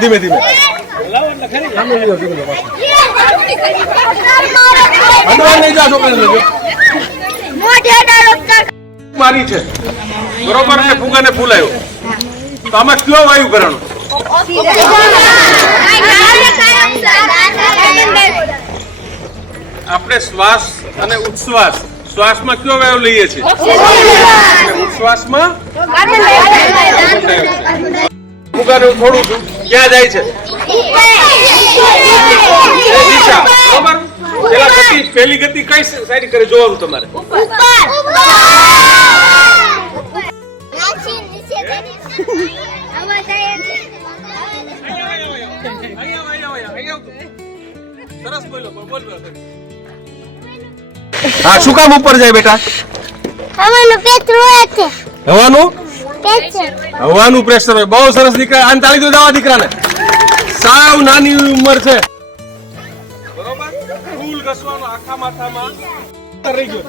ધીમે ધીમે મારી છે બરોબર ને ફુગાને ફૂલાયો તો આમાં કયો વાયુ કરવાનો આપણે શ્વાસ અને ઉચ્છ્વાસ શ્વાસમાં કયો વાયુ લઈએ છીએ ઉચ્છ્વાસમાં ફુગાને હું છોડું છું ક્યાં જાય છે દિશા બરોબર પહેલી ગતિ કઈ સાઈડ કરે જોવાનું તમારે સરસ બોલો બોલ હા શું કામ ઉપર જાય બેટા હવાનું પ્રેશર હોય બહુ સરસ દીકરા આને તાળી દો દવા દીકરાને સાવ નાની ઉંમર છે બરોબર ફૂલ ઘસવાનો આખા માથામાં રહી ગયો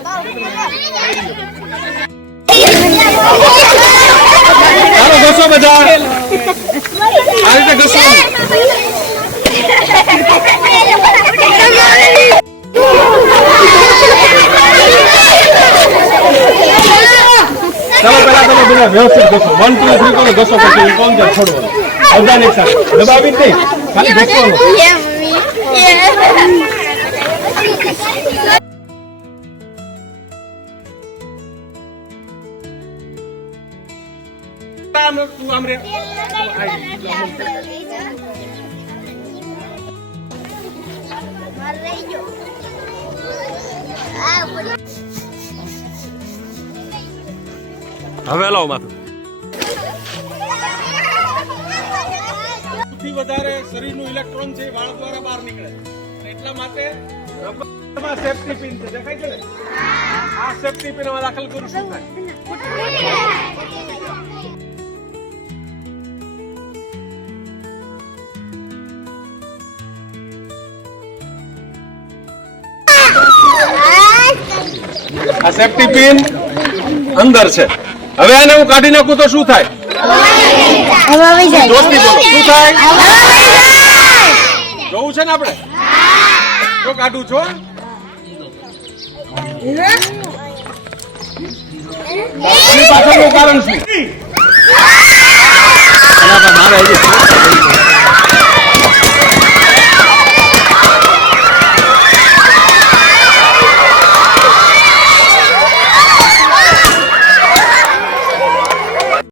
ચાલો ઘસો બધા આ રીતે ઘસો चलो पहला चलो बिना व्यवस्थित घसो 1 2 3 को घसो પછી કોણ જાય છોડવાનું બધા એક સાથે દબાવી જ નહીં ખાલી ઘસવાનું તું આમરે માર રહી ગયો આ હવે લાવો માથું સૌથી વધારે શરીરનું ઇલેક્ટ્રોન છે વાળ દ્વારા બહાર નીકળે એટલા માટે રબરમાં સેફ્ટી પિન છે દેખાય છે ને આ સેફ્ટી પિન માં દાખલ કરું શું થાય આ સેફ્ટી પિન અંદર છે હવે આને હું કાઢી નાખું તો શું થાય દોસ્તી બોલો શું થાય જોવું છે ને આપણે તો કાઢું છો પાછળનું કારણ શું